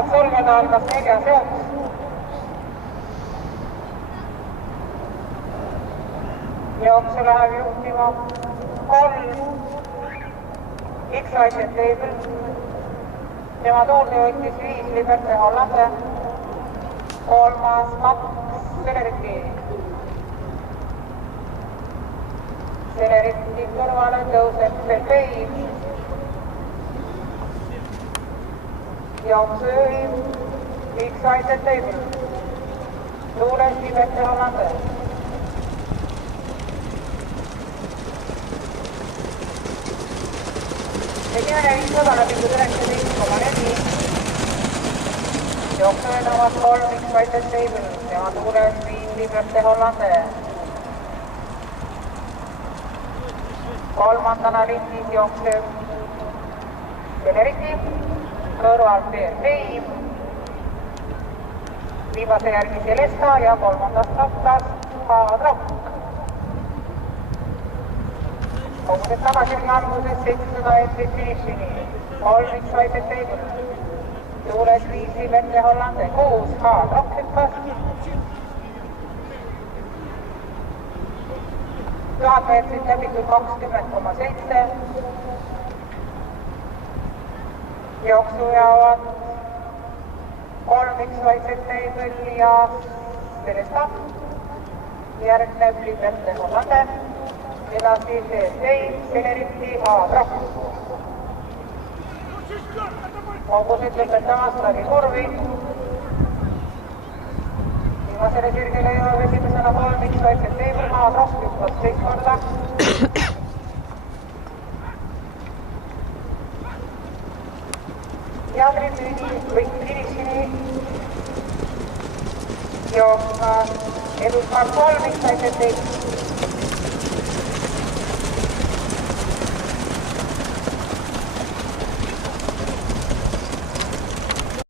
saab sulgeda algas 4 jooks. Jooksu läheb juhtima 3 X-Racing Table. Tema tuulde võttis 5 Liberty Hollande, 3. 2 Celerity. Celerity kõrvale tõuseb Belbei. Jooksu juhib X-Racing Table. Tuules Liberty Hollande. Esimene viis sõdalapikud 19,4. Jooksu vedavad 3 X-Racing Table. Tema tuules 5 Liberty Hollande. Kolmandana ringis jookseb Celerity, kõrval Belbei, viimase järgi Celesta ja kolmandast rattas Hard Rock. Kogused tagasiringi alguses 700 meetrit finišini, 3 X-Racing Table, tuules 5 Liberty Hollande, 6 Hard Rock hüppas, 1000 meetrit läbitud 20,7. Jooksu jäävad 3 X-Racing Table ja Celesta. Järgneb Liberty Hollande, edasi Belbei, Celerity, Hard Rock. Kogused lõpetamas läbi kurvi. Viimasele sirgele jõuab esimesena 3 X-Racing Table, Hard Rock hüppas 2 korda. Ja finišini jooksma edukalt 3 X-Racing Table.